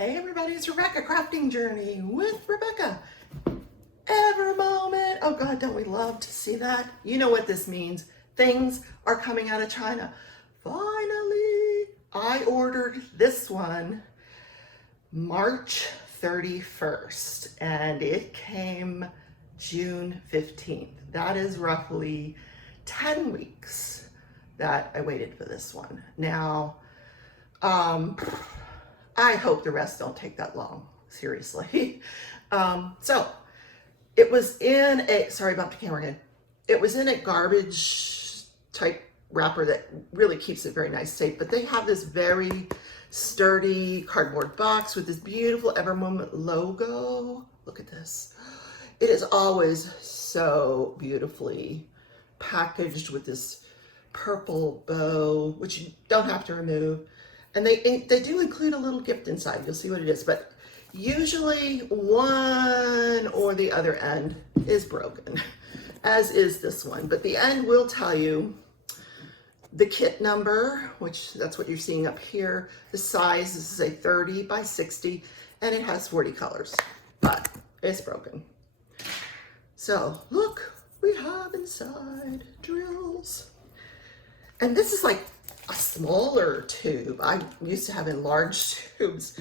Hey everybody, it's Rebecca Crafting Journey with Rebecca. Every moment. Oh God, don't we love to see that? You know what this means. Things are coming out of China. Finally, I ordered this one March 31st and it came June 15th. That is roughly 10 weeks that I waited for this one. Now, I hope the rest don't take that long, seriously. So it was in a, sorry about the camera again. It was in a garbage type wrapper that really keeps it very nice safe, but they have this very sturdy cardboard box with this beautiful Every Moment logo. Look at this. It is always so beautifully packaged with this purple bow, which you don't have to remove. And they do include a little gift inside. You'll see what it is. But usually one or the other end is broken, as is this one. But the end will tell you the kit number, which that's what you're seeing up here. The size, this is a 30 by 60, and it has 40 colors, but it's broken. So look, we have inside drills. And this is like a smaller tube. I'm used to having large tubes,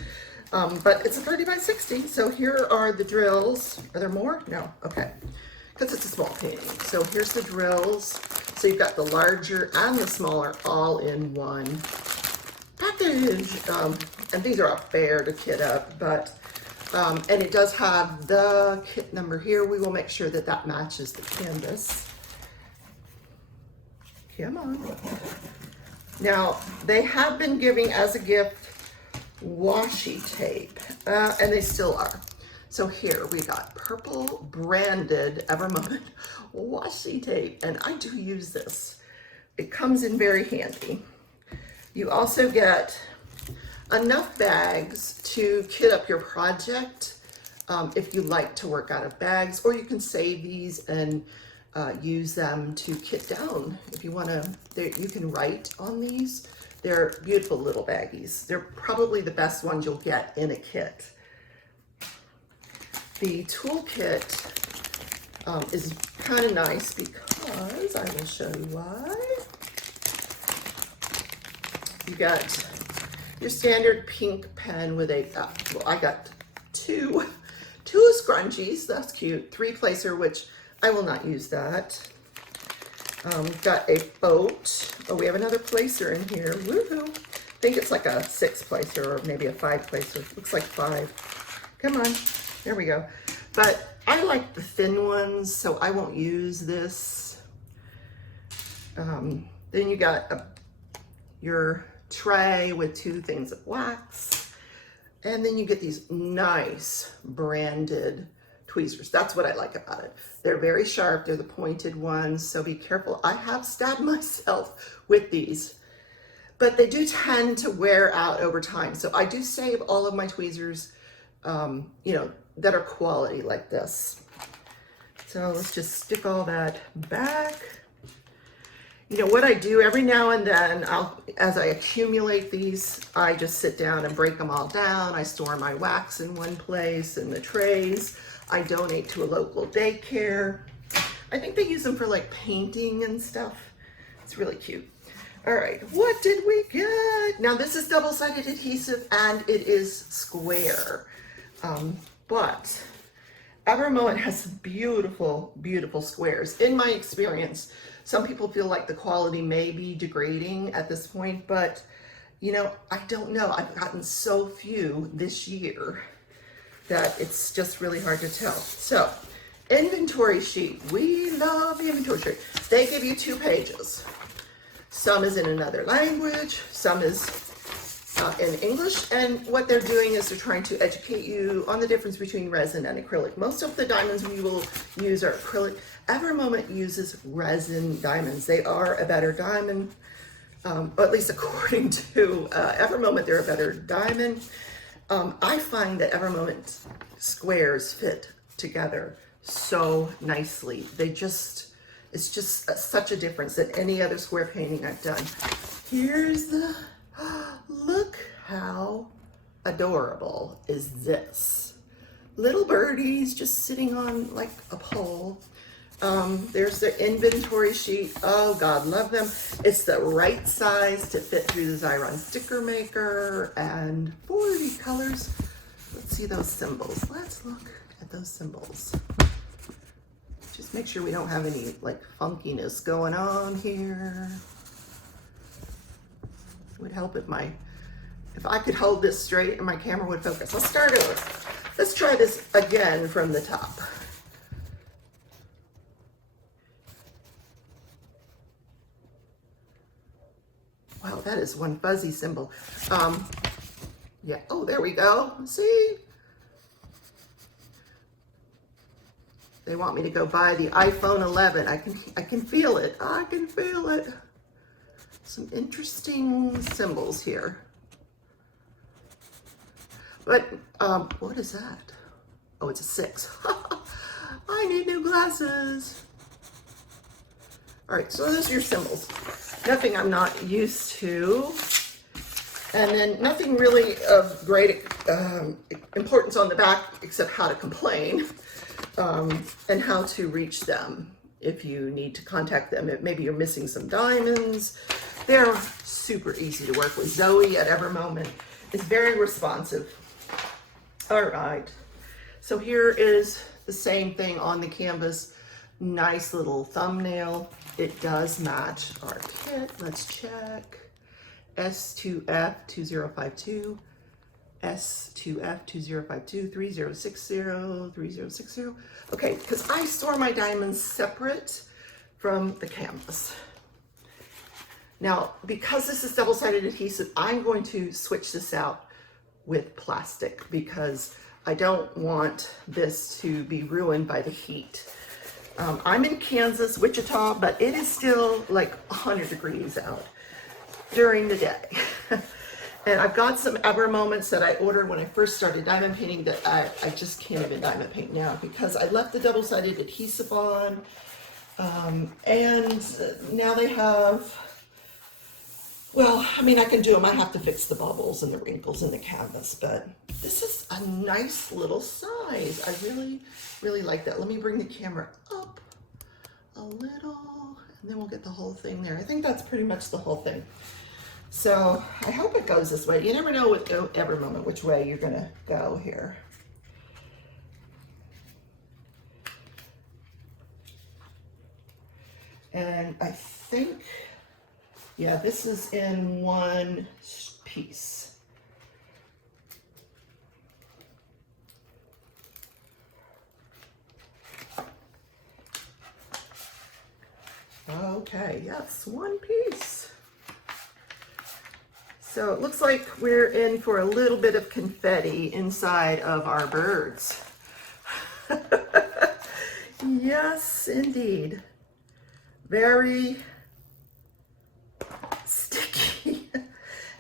but it's a 30 by 60. So here are the drills. Are there more? No, okay, because it's a small painting. So here's the drills. So you've got the larger and the smaller all in one package. And these are up there to kit up, but, and it does have the kit number here. We will make sure that that matches the canvas. Come on. Now, they have been giving as a gift washi tape, and they still are. So here we got purple branded Every Moment washi tape, and I do use this. It comes in very handy. You also get enough bags to kit up your project if you like to work out of bags, or you can save these and use them to kit down. If you want to, you can write on these. They're beautiful little baggies. They're probably the best ones you'll get in a kit. The toolkit is kind of nice because I will show you why. You got your standard pink pen with a, well, I got two scrunchies. That's cute. 3-placer, which I will not use that. Got a boat. Oh, we have another placer in here. Woohoo! I think it's like a 6-placer or maybe a 5-placer. Looks like 5. Come on. There we go. But I like the thin ones, so I won't use this. Then you got your tray with 2 things of wax. And then you get these nice branded tweezers. That's what I like about it. They're very sharp. They're the pointed ones, so be careful. I have stabbed myself with these, but they do tend to wear out over time. So I do save all of my tweezers, you know, that are quality like this. So let's just stick all that back. You know, what I do every now and then, as I accumulate these, I just sit down and break them all down. I store my wax in one place and the trays. I donate to a local daycare. I think they use them for like painting and stuff. It's really cute. All right, what did we get? Now this is double-sided adhesive and it is square. But Every Moment has beautiful, beautiful squares. In my experience, some people feel like the quality may be degrading at this point, but you know, I don't know. I've gotten so few this year that it's just really hard to tell. So, inventory sheet. We love the inventory sheet. They give you 2 pages. Some is in another language, some is in English, and what they're doing is they're trying to educate you on the difference between resin and acrylic. Most of the diamonds we will use are acrylic. Every Moment uses resin diamonds. They are a better diamond, or at least according to Every Moment, they're a better diamond. I find that Every Moment squares fit together so nicely. They just, it's just such a difference than any other square painting I've done. Here's the, look how adorable is this. Little birdies just sitting on like a pole. There's the inventory sheet. Oh God, love them. It's the right size to fit through the Xyron sticker maker, and 40 colors. Let's see those symbols. Let's look at those symbols. Just make sure we don't have any like funkiness going on here. It would help if I could hold this straight and my camera would focus. Let's start over. Let's try this again from the top. Wow, that is one fuzzy symbol. Yeah, oh, there we go. See? They want me to go buy the iPhone 11. I can feel it. I can feel it. Some interesting symbols here. But what is that? Oh, it's a 6. I need new glasses. All right, so those are your symbols. Nothing I'm not used to. And then nothing really of great importance on the back except how to complain and how to reach them if you need to contact them. Maybe you're missing some diamonds. They're super easy to work with. Zoe at Every Moment is very responsive. All right, so here is the same thing on the canvas. Nice little thumbnail. It does match our kit. Let's check. S2F2052, S2F2052, 3060, 3060. Okay, because I store my diamonds separate from the canvas. Now, because this is double-sided adhesive, I'm going to switch this out with plastic because I don't want this to be ruined by the heat. I'm in Kansas, Wichita, but it is still like 100 degrees out during the day. And I've got some Ever Moments that I ordered when I first started diamond painting that I just can't even diamond paint now because I left the double-sided adhesive on. And now they have, well, I mean, I can do them. I have to fix the bubbles and the wrinkles in the canvas, but this is a nice little size. I really, really like that. Let me bring the camera up a little, and then we'll get the whole thing there. I think that's pretty much the whole thing. So I hope it goes this way. You never know with Every Moment which way you're gonna go here. And I think, yeah, this is in one piece. Okay, yes, one piece. So it looks like we're in for a little bit of confetti inside of our birds. Yes, indeed. Very sticky.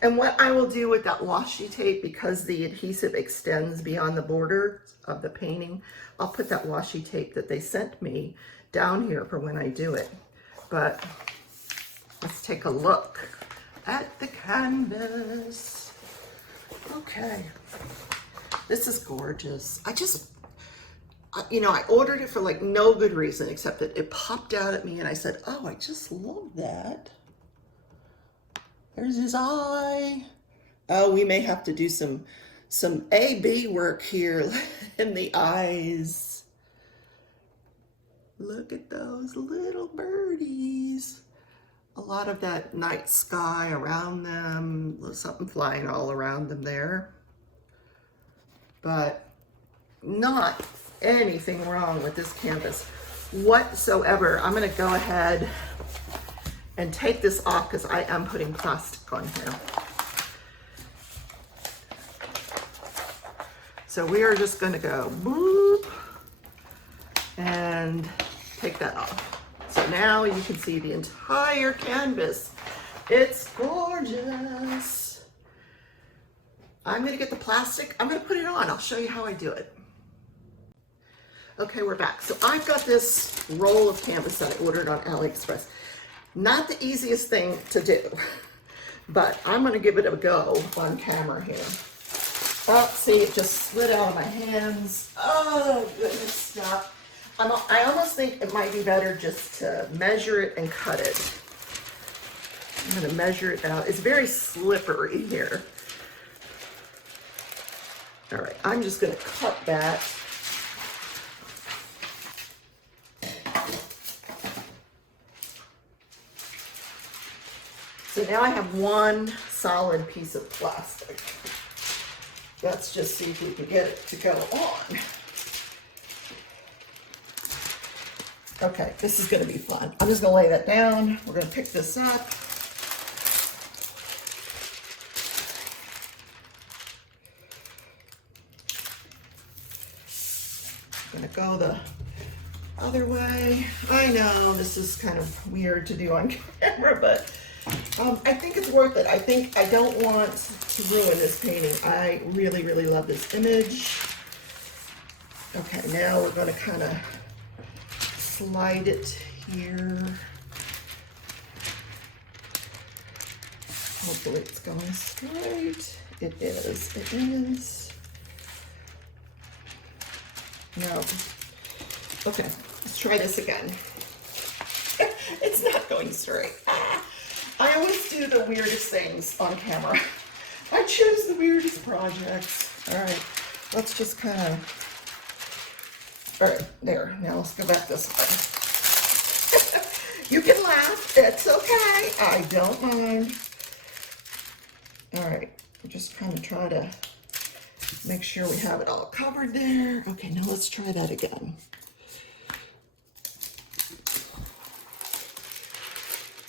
And what I will do with that washi tape, because the adhesive extends beyond the border of the painting, I'll put that washi tape that they sent me down here for when I do it. But let's take a look at the canvas. Okay, this is gorgeous. You know, I ordered it for like no good reason except that it popped out at me and I said, oh, I just love that. There's his eye. Oh, we may have to do some A-B work here in the eyes. Look at those little birdies. A lot of that night sky around them, something flying all around them there. But not anything wrong with this canvas whatsoever. I'm gonna go ahead and take this off because I am putting plastic on here. So we are just gonna go boop and take that off. So now you can see the entire canvas. It's gorgeous. I'm gonna get the plastic, I'm gonna put it on. I'll show you how I do it. Okay, we're back. So I've got this roll of canvas that I ordered on AliExpress. Not the easiest thing to do, but I'm gonna give it a go on camera here. Oh, see, it just slid out of my hands. Oh, goodness, stop. I almost think it might be better just to measure it and cut it. I'm gonna measure it out. It's very slippery here. All right, I'm just gonna cut that. So now I have one solid piece of plastic. Let's just see if we can get it to go on. Okay, this is gonna be fun. I'm just gonna lay that down. We're gonna pick this up. I'm gonna go the other way. I know this is kind of weird to do on camera, but I think it's worth it. I don't want to ruin this painting. I really, really love this image. Okay, now we're gonna kind of slide it here. Hopefully it's going straight. It is, it is. No. Okay, let's try this again. It's not going straight. I always do the weirdest things on camera. I choose the weirdest projects. All right, let's just kind of, all right, there. Now let's go back this way. You can laugh, it's okay. I don't mind. All right, just kind of try to make sure we have it all covered there. Okay, now let's try that again.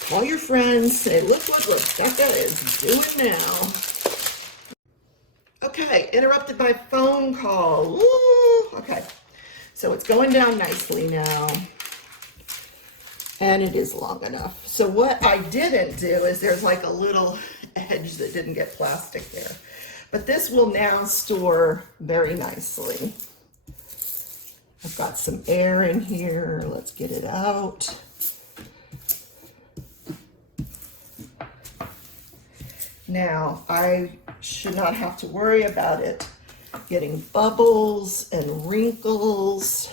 Call your friends, say, look what Rebecca is doing now. Okay, interrupted by phone call. Woo! Okay, so it's going down nicely now. And it is long enough. So what I didn't do is there's like a little edge that didn't get plastic there. But this will now store very nicely. I've got some air in here. Let's get it out. Now, I should not have to worry about it getting bubbles and wrinkles.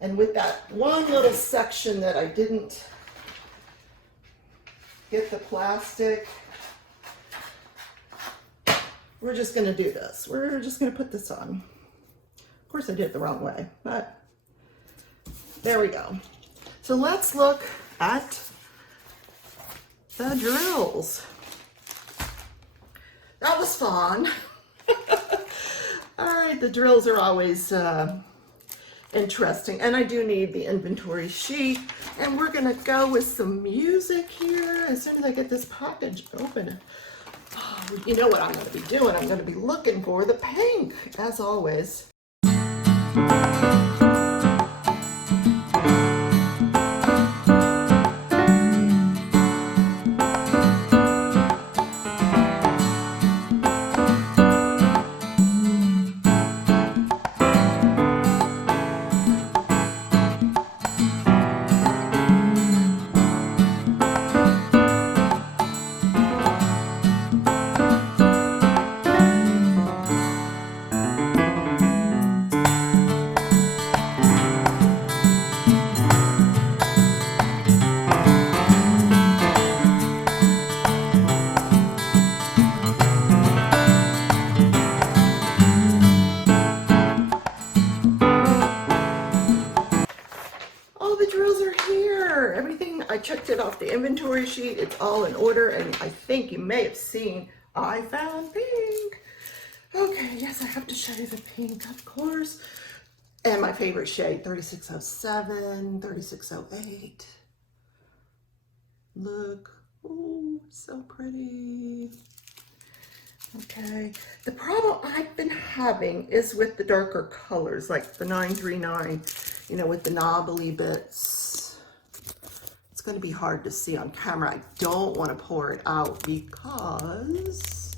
And with that one little section that I didn't get the plastic, we're just gonna do this. We're just gonna put this on. Of course I did it the wrong way, but there we go. So let's look at the drills. That was fun. All right, the drills are always interesting, and I do need the inventory sheet, and we're gonna go with some music here as soon as I get this package open. Oh, you know what I'm gonna be doing? I'm gonna be looking for the pink, as always. I checked it off the inventory sheet. It's all in order, and I think you may have seen I found pink. Okay, yes, I have to show you the pink, of course. And my favorite shade, 3607, 3608. Look, oh, so pretty. Okay, the problem I've been having is with the darker colors, like the 939, you know, with the knobbly bits. It's going to be hard to see on camera. I don't want to pour it out because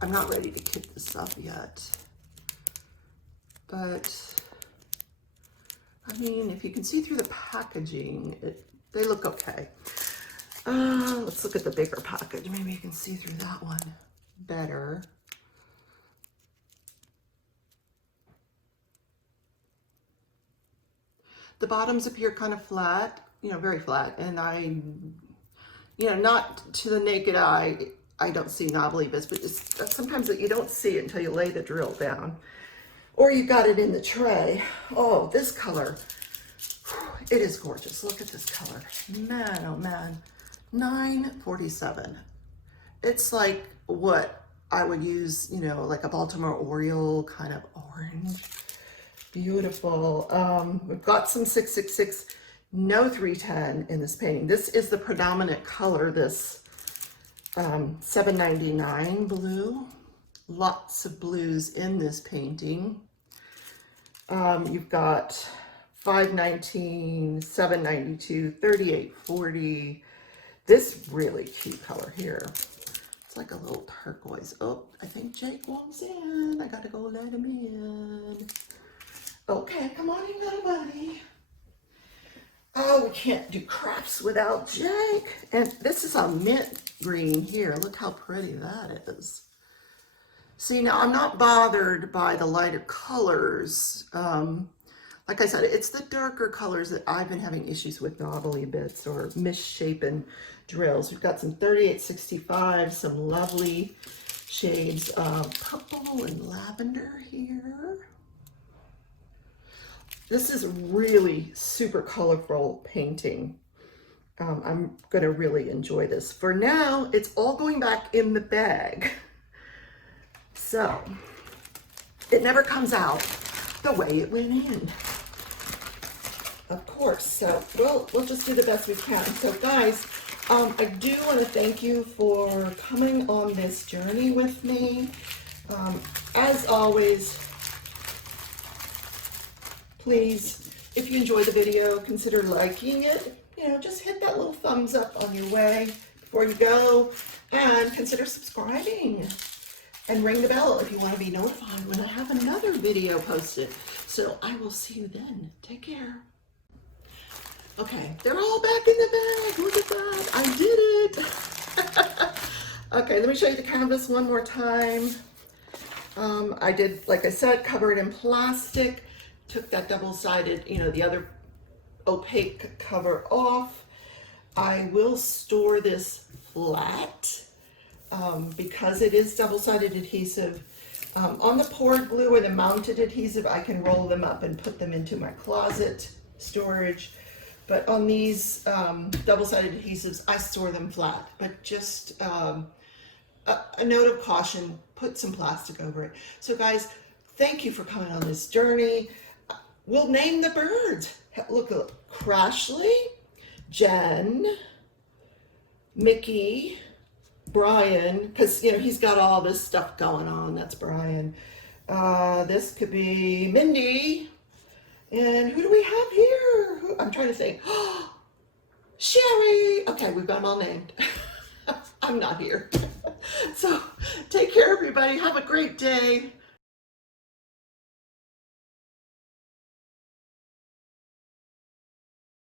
I'm not ready to kit this up yet. But, I mean, if you can see through the packaging, they look okay. Let's look at the bigger package. Maybe you can see through that one better. The bottoms appear kind of flat, you know, very flat. And not to the naked eye, I don't see knobbly bits, but it's sometimes that you don't see it until you lay the drill down. Or you've got it in the tray. Oh, this color, it is gorgeous. Look at this color. Man, oh man. $9.47. It's like what I would use, you know, like a Baltimore Oriole kind of orange. Beautiful. We've got some 666, no 310 in this painting. This is the predominant color, this $7.99 blue. Lots of blues in this painting. You've got $5.19, $7.92, $38.40. This really cute color here. It's like a little turquoise. Oh, I think Jake wants in. I gotta go let him in. Okay, come on in, little buddy. Oh, we can't do crafts without Jake. And this is a mint green here. Look how pretty that is. See, now I'm not bothered by the lighter colors. Like I said, it's the darker colors that I've been having issues with knobbly bits or misshapen drills. We've got some 3865, some lovely shades of purple and lavender here. This is really super colorful painting. I'm gonna really enjoy this. For now, it's all going back in the bag. So, it never comes out the way it went in. Of course, so we'll just do the best we can. So guys, I do want to thank you for coming on this journey with me. As always, please, if you enjoyed the video, consider liking it. You know, just hit that little thumbs up on your way before you go, and consider subscribing and ring the bell if you want to be notified when I have another video posted. So I will see you then. Take care. Okay, they're all back in the bag. Look at that. I did it. Okay, let me show you the canvas one more time. I did, like I said, cover it in plastic. Took that double-sided, you know, the other opaque cover off. I will store this flat because it is double-sided adhesive. On the poured glue or the mounted adhesive, I can roll them up and put them into my closet storage. But on these double-sided adhesives, I store them flat. But just a note of caution, put some plastic over it. So guys, thank you for coming on this journey. We'll name the birds. Look, Crashly, Jen, Mickey, Brian, because, you know, he's got all this stuff going on. That's Brian. This could be Mindy. And who do we have here? I'm trying to think. Sherry. Okay, we've got them all named. I'm not here. So take care, everybody. Have a great day.